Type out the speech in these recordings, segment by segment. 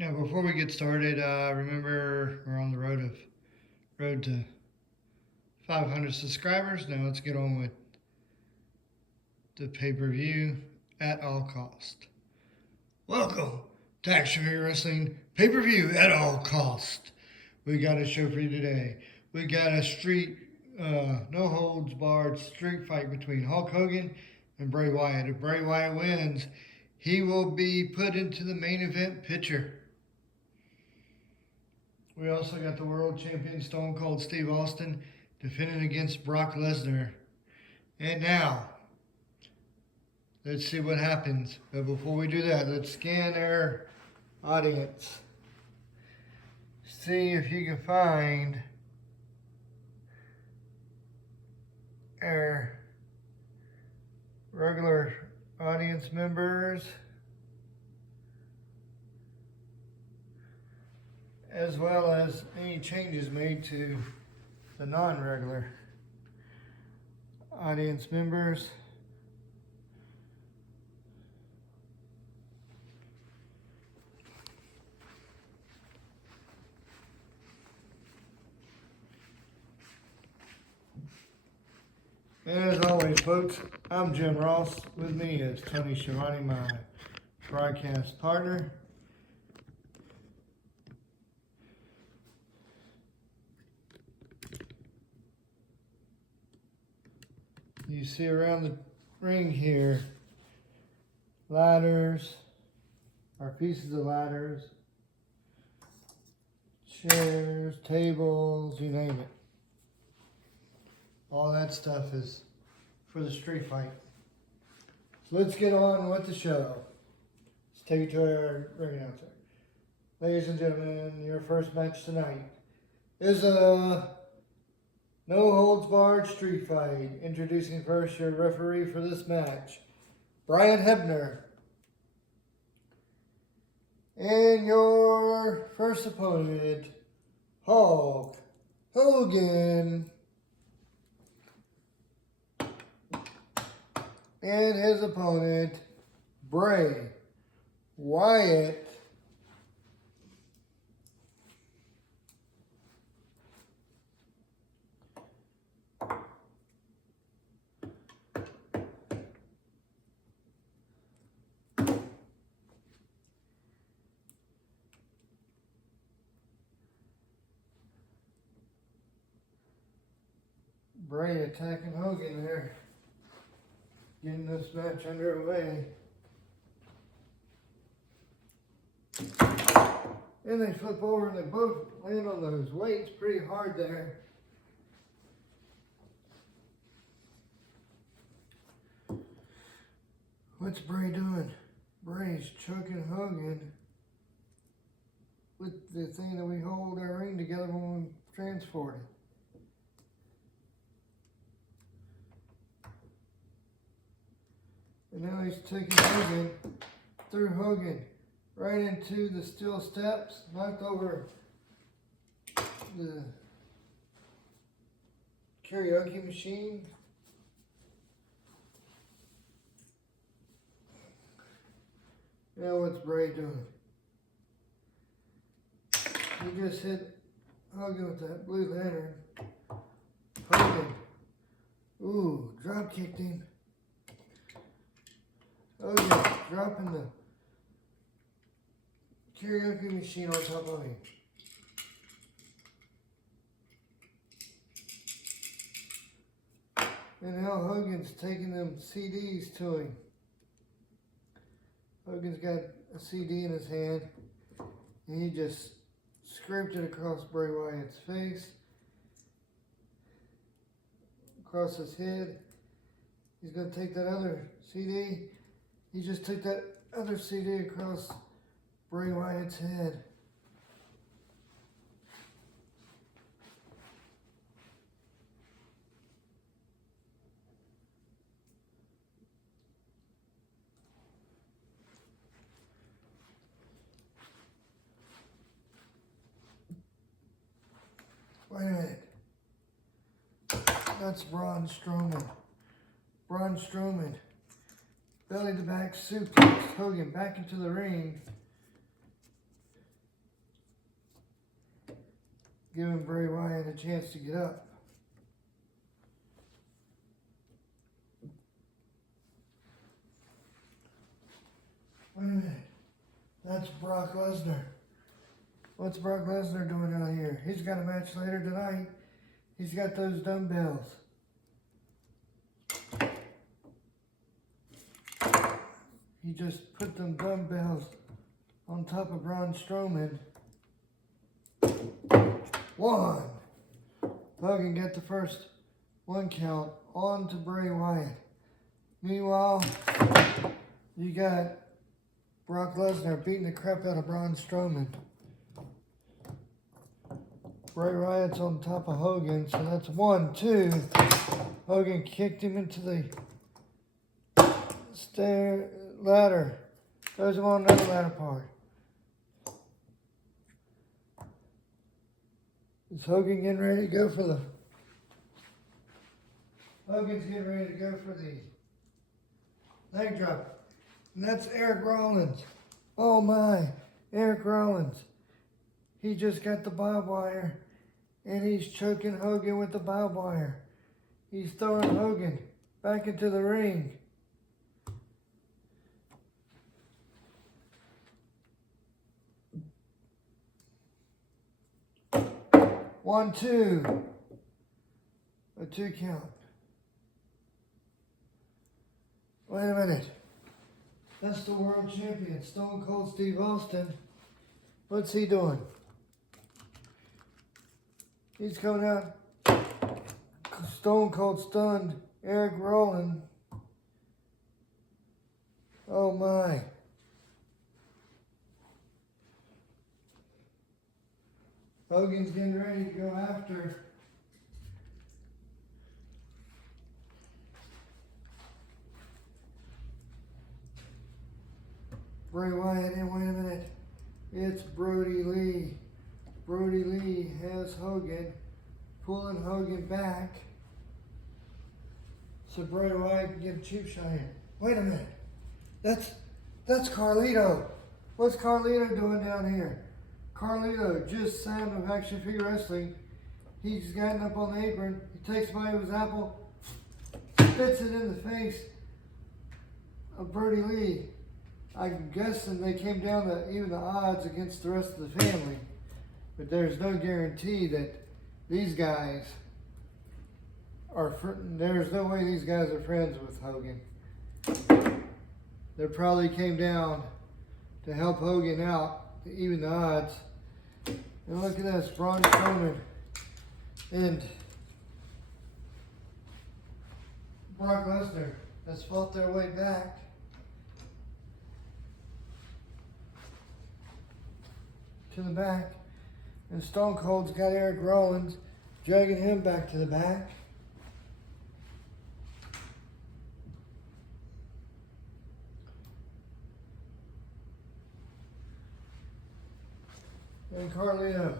Now, before we get started, remember we're on the road to 500 subscribers. Now let's get on with the pay-per-view at all cost. Welcome to Action Figure Wrestling pay-per-view at all cost. We got a show for you today. We got a no holds barred street fight between Hulk Hogan and Bray Wyatt. If Bray Wyatt wins, he will be put into the main event picture. We also got the world champion Stone Cold Steve Austin defending against Brock Lesnar. And now, let's see what happens. But before we do that, let's scan our audience. See if you can find our regular audience members, as well as any changes made to the non-regular audience members. And as always, folks, I'm Jim Ross. With me is Tony Schiavone, my broadcast partner. You see around the ring here, ladders, or pieces of ladders, chairs, tables, you name it. All that stuff is for the street fight. So let's get on with the show. Let's take you to our ring announcer. Ladies and gentlemen, your first match tonight is a no holds barred street fight. Introducing first your referee for this match, Brian Hebner. And your first opponent, Hulk Hogan. And his opponent, Bray Wyatt. Bray attacking Hogan there, getting this match underway. And they flip over and they both land on those weights pretty hard there. What's Bray doing? Bray's choking Hogan with the thing that we hold our ring together when we transport it. And now he's taking Hogan through Hogan right into the steel steps, knocked over the karaoke machine. Now what's Bray doing? He just hit Hogan with that blue lantern. Hogan, ooh, drop kicked him. Hogan dropping the karaoke machine on top of him. And now Hogan's taking them CDs to him. Hogan's got a CD in his hand, and he just scraped it across Bray Wyatt's face, across his head. He's going to take that other CD. He just took that other CD across Bray Wyatt's head. Wait a minute. That's Braun Strowman. Braun Strowman belly to back suplex Hogan back into the ring. giving Bray Wyatt a chance to get up. Wait a minute. That's Brock Lesnar. What's Brock Lesnar doing out here? He's got a match later tonight. He's got those dumbbells. He just put them dumbbells on top of Braun Strowman. 1. Hogan got the first 1 count on to Bray Wyatt. Meanwhile, you got Brock Lesnar beating the crap out of Braun Strowman. Bray Wyatt's on top of Hogan, so that's 1, 2. Hogan kicked him into the ladder. Throws him on another ladder part. Is Hogan getting ready to go for the... Hogan's getting ready to go for the leg drop. And that's Eric Rollins. Oh my, Eric Rollins. He just got the barbed wire and he's choking Hogan with the barbed wire. He's throwing Hogan back into the ring. One, 2. A 2 count. Wait a minute. That's the world champion, Stone Cold Steve Austin. What's he doing? He's coming out. Stone Cold stunned Eric Rollins. Oh my. Hogan's getting ready to go after Bray Wyatt. And wait a minute, it's Brody Lee. Brody Lee has Hogan, pulling Hogan back so Bray Wyatt can get a cheap shot in. Wait a minute, that's Carlito. What's Carlito doing down here? Carlito just signed with Action Figure Wrestling. He's gotten up on the apron. He takes a bite of his apple, spits it in the face of Brody Lee. I'm guessing they came down to even the odds against the rest of the family. But there's no guarantee that these guys are, there's no way these guys are friends with Hogan. They probably came down to help Hogan out to even the odds. And look at this, Braun Strowman and Brock Lesnar has fought their way back. To the back. And Stone Cold's got Eric Rollins dragging him back to the back. And Carlito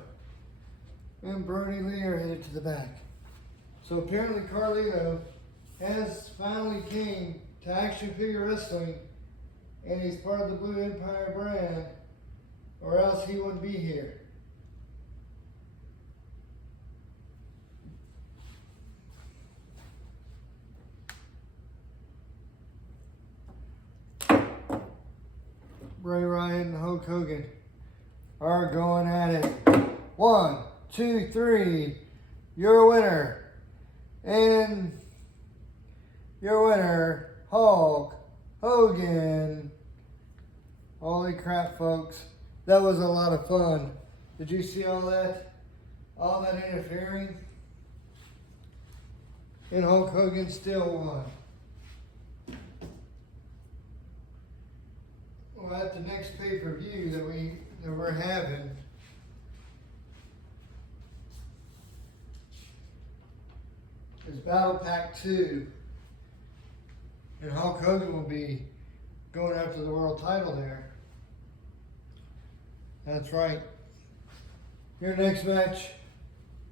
and Brody Lee are headed to the back. So apparently Carlito has finally came to Action Figure Wrestling and he's part of the Blue Empire brand, or else he wouldn't be here. Bray Wyatt and Hulk Hogan are going at it. 1, 2, 3. Your winner. And your winner, Hulk Hogan. Holy crap, folks. That was a lot of fun. Did you see all that? All that interfering? And Hulk Hogan still won. Well, at the next pay-per-view that we're having, is Battle Pack 2. And Hulk Hogan will be going after the world title there. That's right. Your next match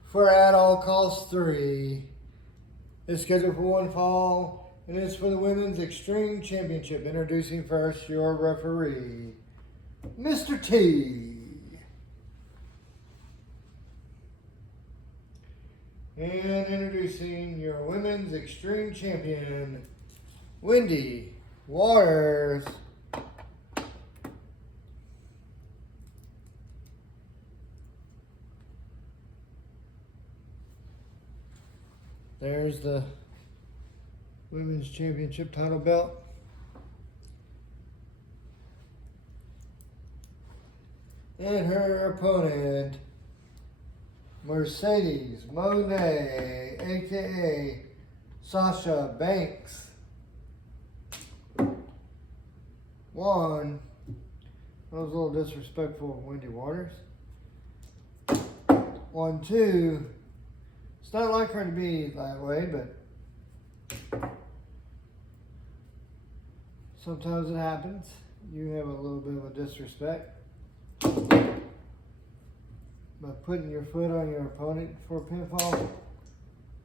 for At All Costs 3 is scheduled for one fall. And it's for the Women's Extreme Championship. Introducing first your referee, Mr. T. And introducing your women's extreme champion, Wendy Waters. There's the women's championship title belt. And her opponent, Mercedes Moné, aka Sasha Banks. One. That was a little disrespectful of Wendy Waters. 1, 2. It's not like her to be that way, but sometimes it happens. You have a little bit of a disrespect. But putting your foot on your opponent for a pinfall,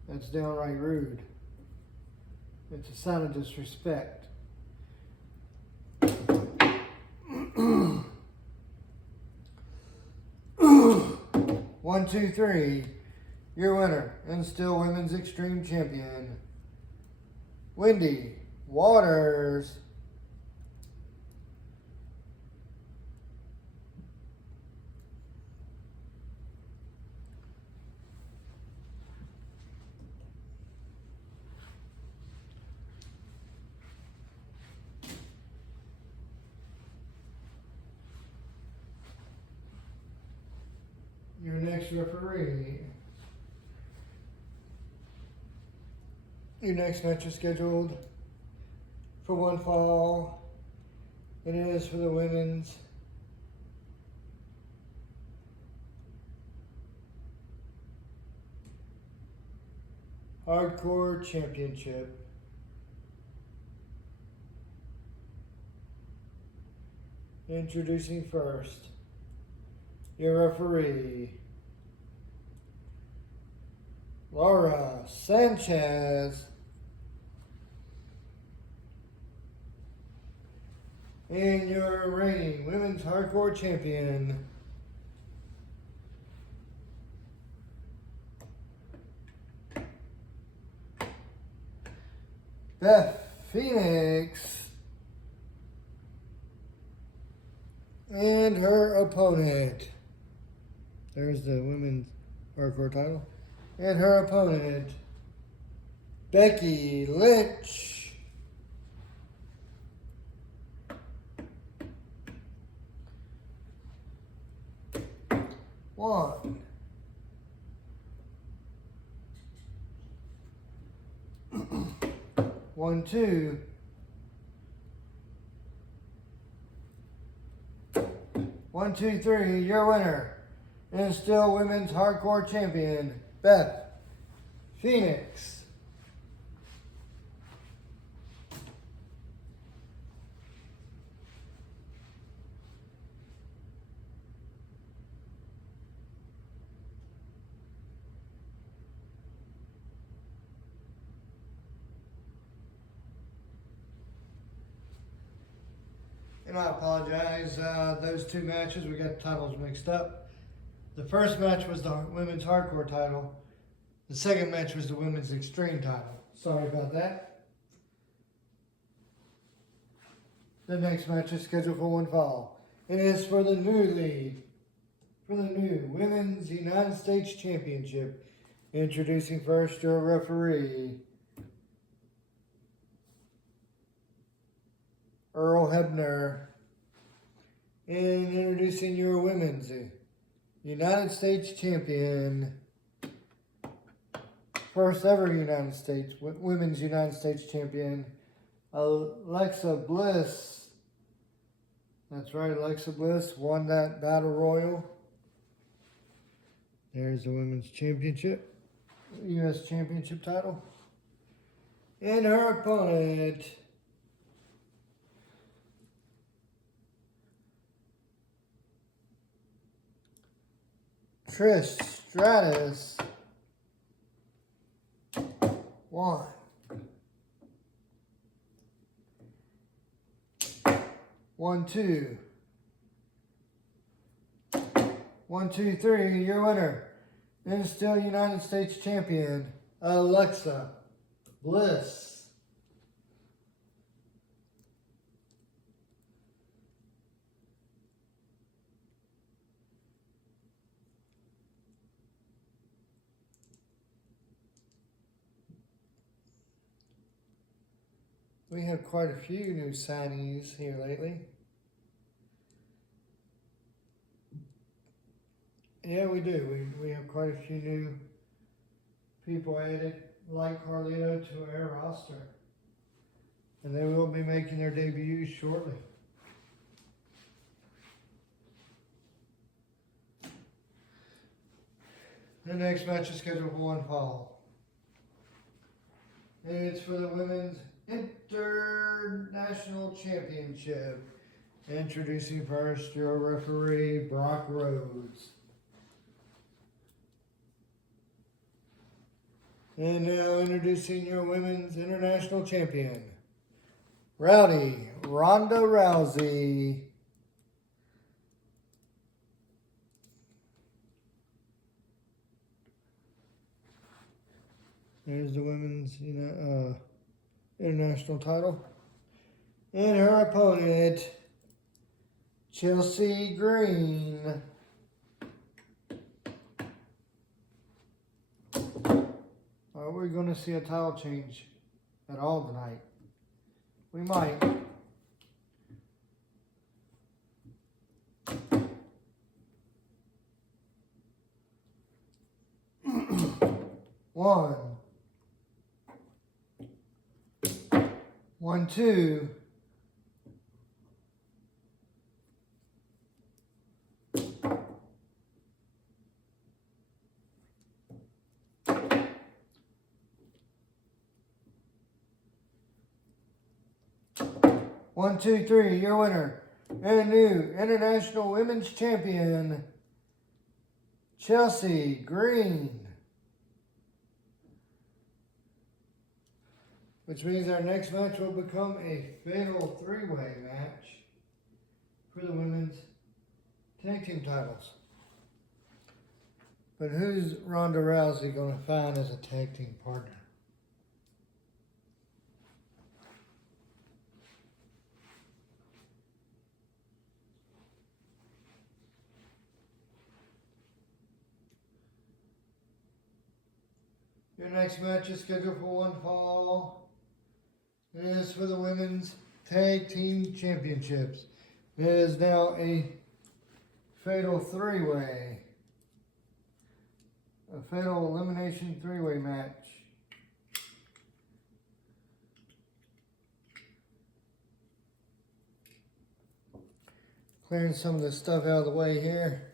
that's downright rude. It's a sign of disrespect. 1, 2, 3. Your winner and still women's extreme champion, Wendy Waters. Your next referee. Your next match is scheduled for one fall. It is for the women's Hardcore Championship. Introducing first, your referee, Laura Sanchez. And your reigning women's hardcore champion, Beth Phoenix. And her opponent, there's the women's hardcore title. And her opponent, Becky Lynch. One. One, two. 1, 2, 3. Your winner and still women's hardcore champion, Beth Phoenix. And I apologize, those two matches, we got the titles mixed up. The first match was the women's hardcore title. The second match was the women's extreme title. Sorry about that. The next match is scheduled for one fall. It is for the new Women's United States Championship. Introducing first your referee, Earl Hebner. And introducing your women's United States champion, first ever women's United States champion, Alexa Bliss. That's right, Alexa Bliss won that battle royal. There's the women's championship, U.S. championship title. And her opponent, Trish Stratus. 1. 1, 2. 1, 2, 3. Your winner And still United States champion, Alexa Bliss. We have quite a few new signees here lately. Yeah, we do. We have quite a few new people added, like Carlito, to our roster. And they will be making their debuts shortly. The next match is scheduled for one fall. And it's for the Women's International Championship. Introducing first your referee, Brock Rhodes. And now introducing your Women's International Champion, Rowdy Ronda Rousey. There's the Women's International title. And her opponent, Chelsea Green. Are we going to see a title change at all tonight? We might. One, two. One, two, three, your winner and new International Women's Champion, Chelsea Green. Which means our next match will become a fatal three-way match for the women's tag team titles. But who's Ronda Rousey going to find as a tag team partner? Your next match is scheduled for one fall. It is for the Women's Tag Team Championships. It is now a fatal three-way. A fatal elimination three-way match. Clearing some of the stuff out of the way here.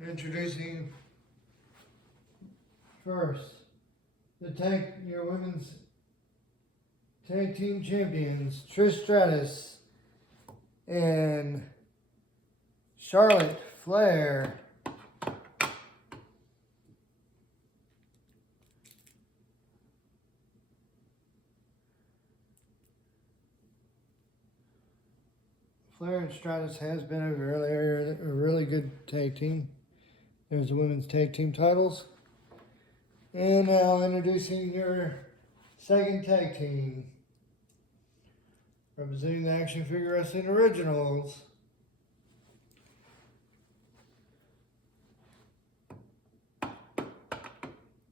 Introducing first your women's tag team champions, Trish Stratus and Charlotte Flair. Flair and Stratus has been a really good tag team. There's the women's tag team titles. And now introducing your second tag team. Representing the Action Figure Wrestling Originals.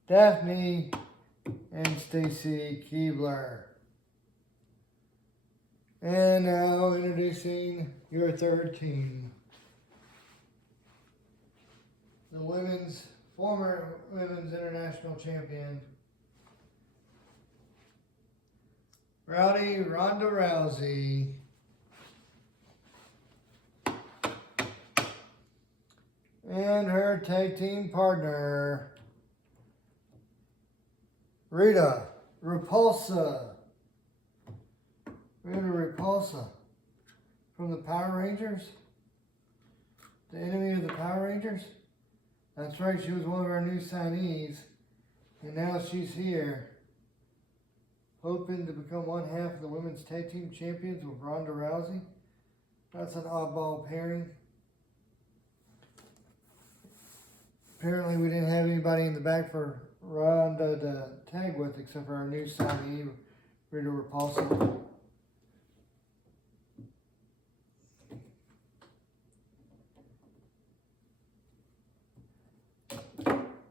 Daphne and Stacy Keibler. And now introducing your third team. The former women's international champion, Rowdy Ronda Rousey. And her tag team partner, Rita Repulsa. Rita Repulsa from the Power Rangers. The enemy of the Power Rangers. That's right, she was one of our new signees. And now she's here, hoping to become one half of the women's tag team champions with Ronda Rousey. That's an oddball pairing. Apparently we didn't have anybody in the back for Ronda to tag with except for our new signee, Rita Repulsa.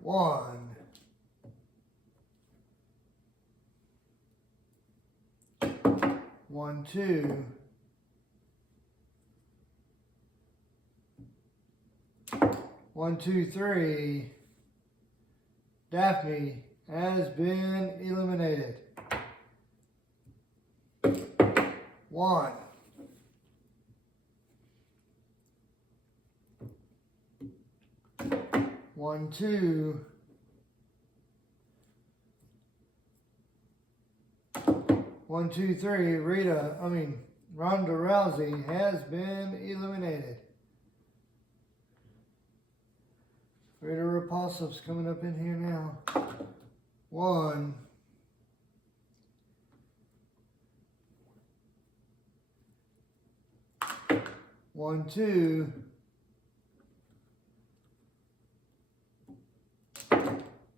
One. One, two. One, two, three. Daphne has been eliminated. One. One, two. One, two, three. Ronda Rousey has been eliminated. Rita Repulsa's coming up in here now. One. One, two.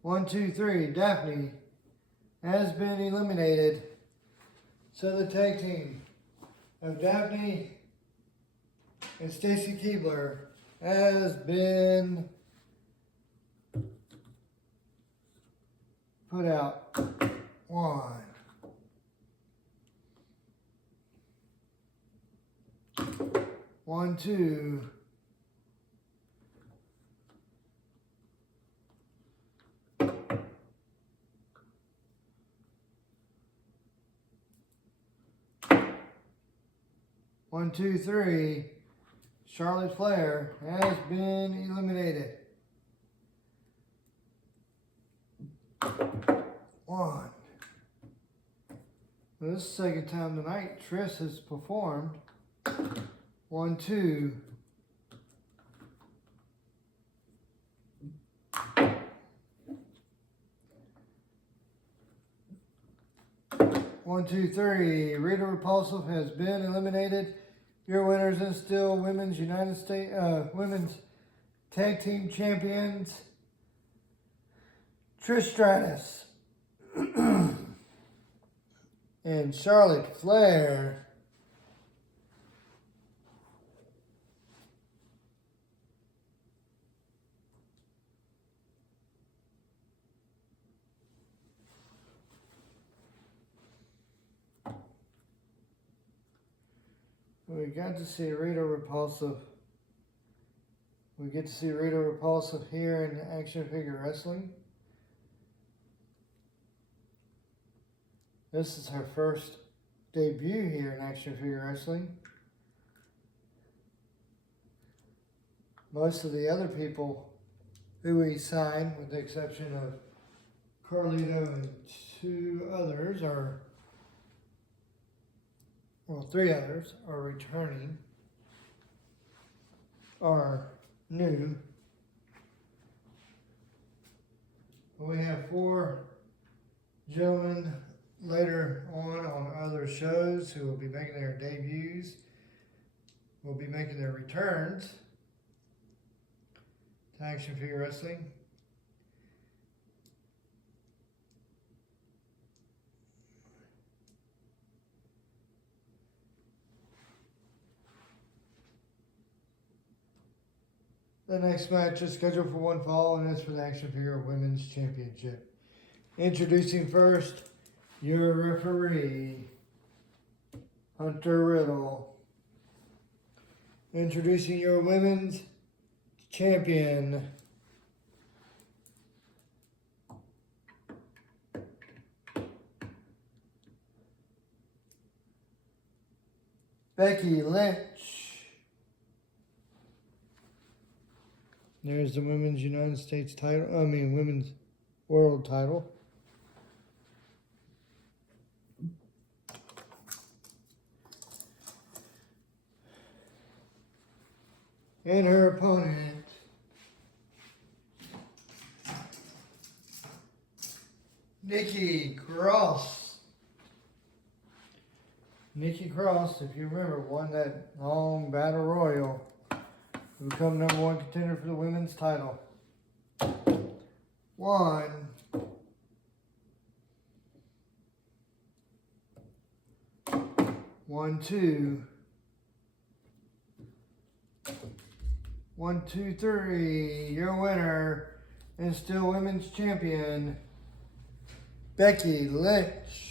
One, two, three. Daphne has been eliminated. So the tag team of Daphne and Stacy Keibler has been put out. One. One, two. One, two, three. Charlotte Flair has been eliminated. One. This is the second time tonight Trish has performed. One, two. One, two, three. Rita Repulsa has been eliminated. Your winners and still women's women's tag team champions, Trish Stratus and Charlotte Flair. We got to see Rita Repulsa. We get to see Rita Repulsa here in action figure wrestling. This is her first debut here in action figure wrestling. Most of the other people who we signed, with the exception of Carlito and three others are returning, are new. We have four gentlemen later on other shows who will be making their debuts, will be making their returns to action figure wrestling. The next match is scheduled for one fall, and it's for the Action Figure Women's Championship. Introducing first, your referee, Hunter Riddle. Introducing your women's champion, Becky Lynch. There's the women's United States title. Women's world title. And her opponent, Nikki Cross. Nikki Cross, if you remember, won that long battle royal to become #1 contender for the women's title. 1, 1, 2, 1, 2, 3. Your winner and still women's champion, Becky Lynch.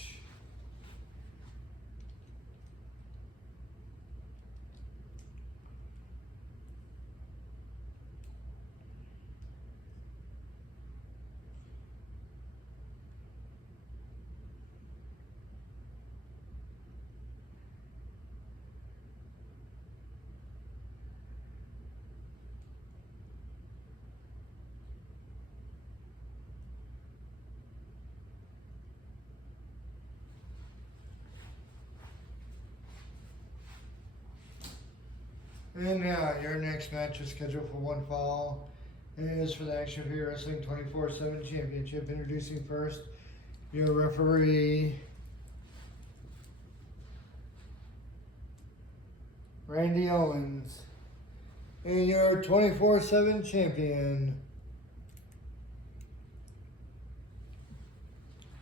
And now your next match is scheduled for one fall. And it is for the Action Figure Wrestling 24/7 Championship. Introducing first your referee, Randy Owens, and your 24/7 champion,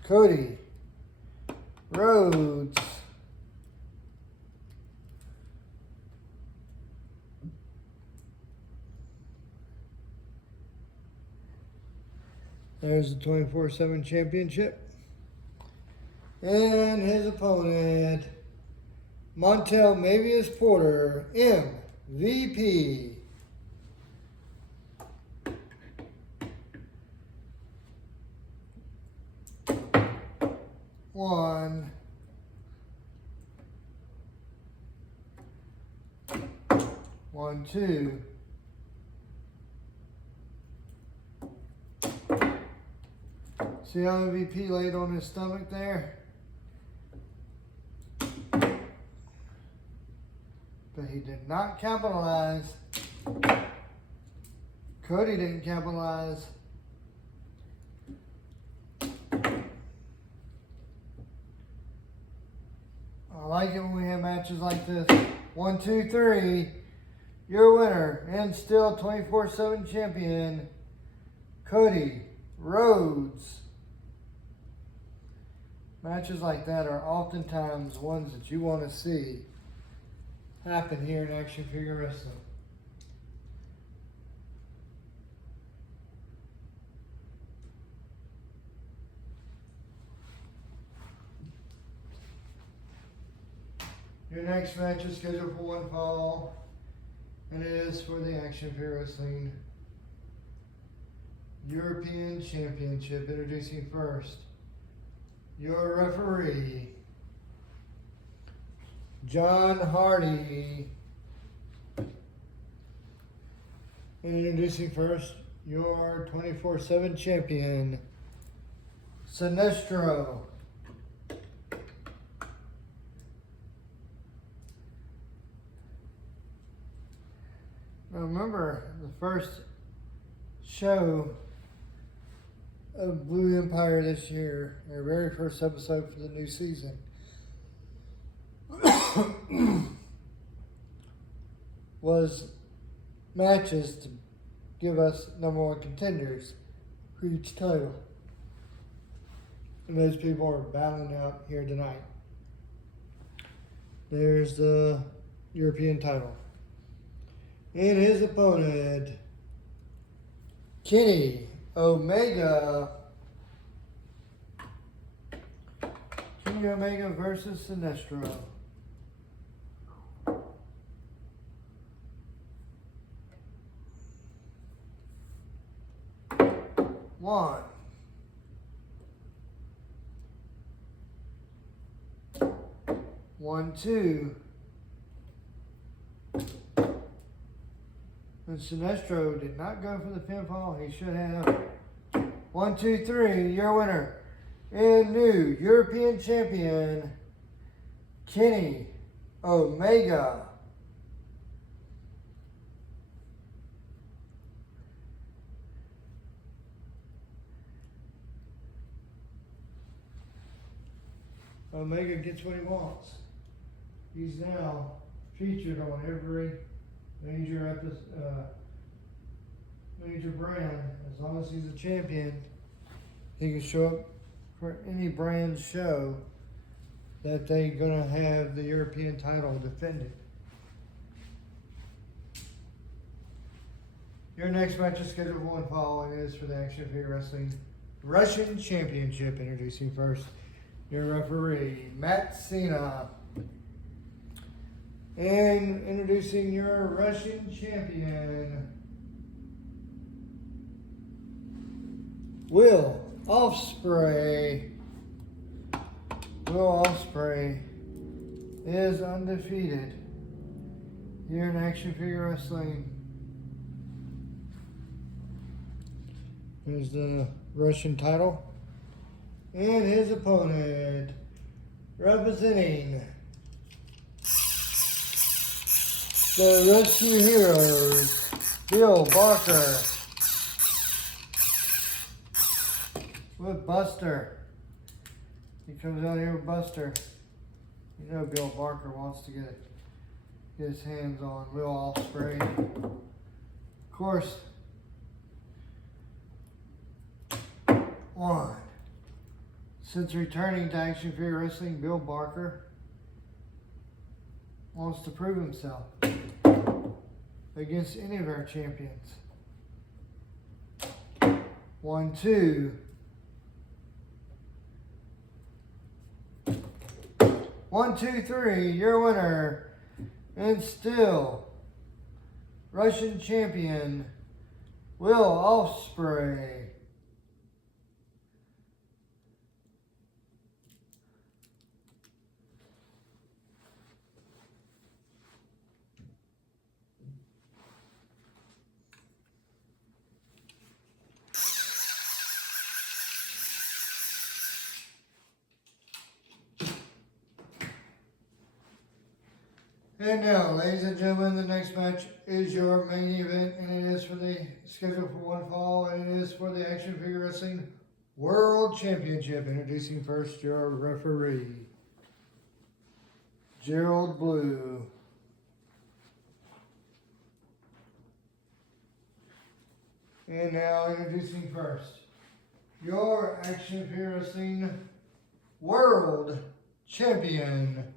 Cody Rhodes. There's the 24/7 championship. And his opponent, Montel Mavius Porter, MVP. One, one, two. See how MVP laid on his stomach there? But he did not capitalize. Cody didn't capitalize. I like it when we have matches like this. 1, 2, 3. Your winner and still 24/7 champion, Cody Rhodes. Matches like that are oftentimes ones that you want to see happen here in Action Figure Wrestling. Your next match is scheduled for one fall, and it is for the Action Figure Wrestling European Championship. Introducing first your referee, John Hardy. And introducing first your 24/7 champion, Sinestro. Now remember the first show of Blue Empire this year, our very first episode for the new season, was matches to give us #1 contenders for each title. And those people are battling out here tonight. There's the European title. And his opponent, Kenny Omega. Kenny Omega versus Sinestro. One. One, two. And Sinestro did not go for the pinfall. He should have. 1, 2, 3. Your winner and new European champion, Kenny Omega. Omega gets what he wants. He's now featured on every major major brand. As long as he's a champion, he can show up for any brand show that they're gonna have the European title defended. Your next match is scheduled for one fall and is for the Action Figure Wrestling Russian Championship. Introducing first your referee, Matt Cena. And introducing your Russian champion, Will Ospreay. Will Ospreay is undefeated here in Action Figure Wrestling. Here's the Russian title. And his opponent, representing the Rescue Heroes, Bill Barker with Buster. He comes out here with Buster. You know Bill Barker wants to get his hands on Will Ospreay. Of course, one. Since returning to Action Figure Wrestling, Bill Barker wants to prove himself against any of our champions. 1, 2. 1, 2, 3. Your winner and still Russian champion, Will Ospreay. And now, ladies and gentlemen, the next match is your main event, and it is for the scheduled for one fall, and it is for the Action Figure Wrestling World Championship. Introducing first your referee, Gerald Blue. And now introducing first your Action Figure Wrestling World Champion,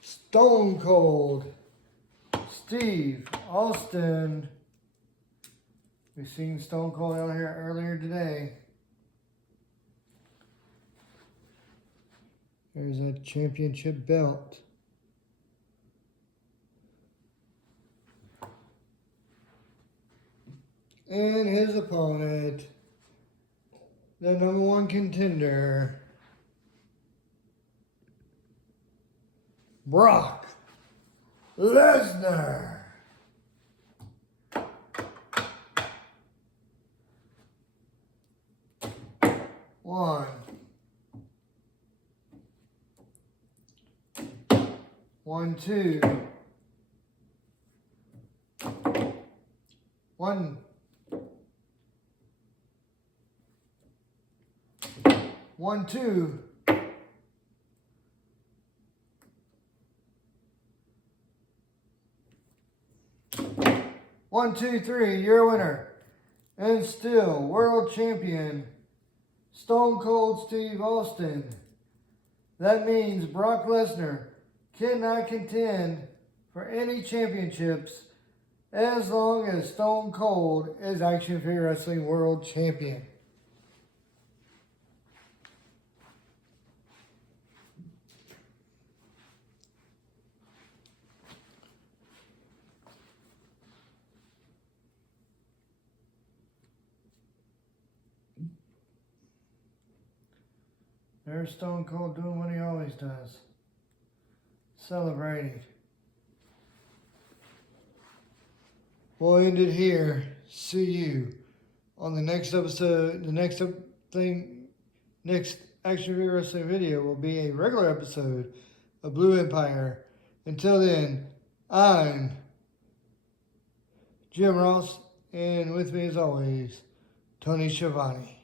Stone Cold Steve Austin. We've seen Stone Cold out here earlier today. There's a championship belt. And his opponent, the #1 contender, Brock Lesnar. One. 1, 2. 1. 1, 2. 1, 2, 3. Your winner and still world champion, Stone Cold Steve Austin. That means Brock Lesnar cannot contend for any championships as long as Stone Cold is Action Figure Wrestling World Champion. There's Stone Cold doing what he always does, celebrating. we'll end it here. See you on the next episode. Next Action Figure Wrestling video will be a regular episode of Blue Empire. Until then, I'm Jim Ross, and with me as always, Tony Schiavone.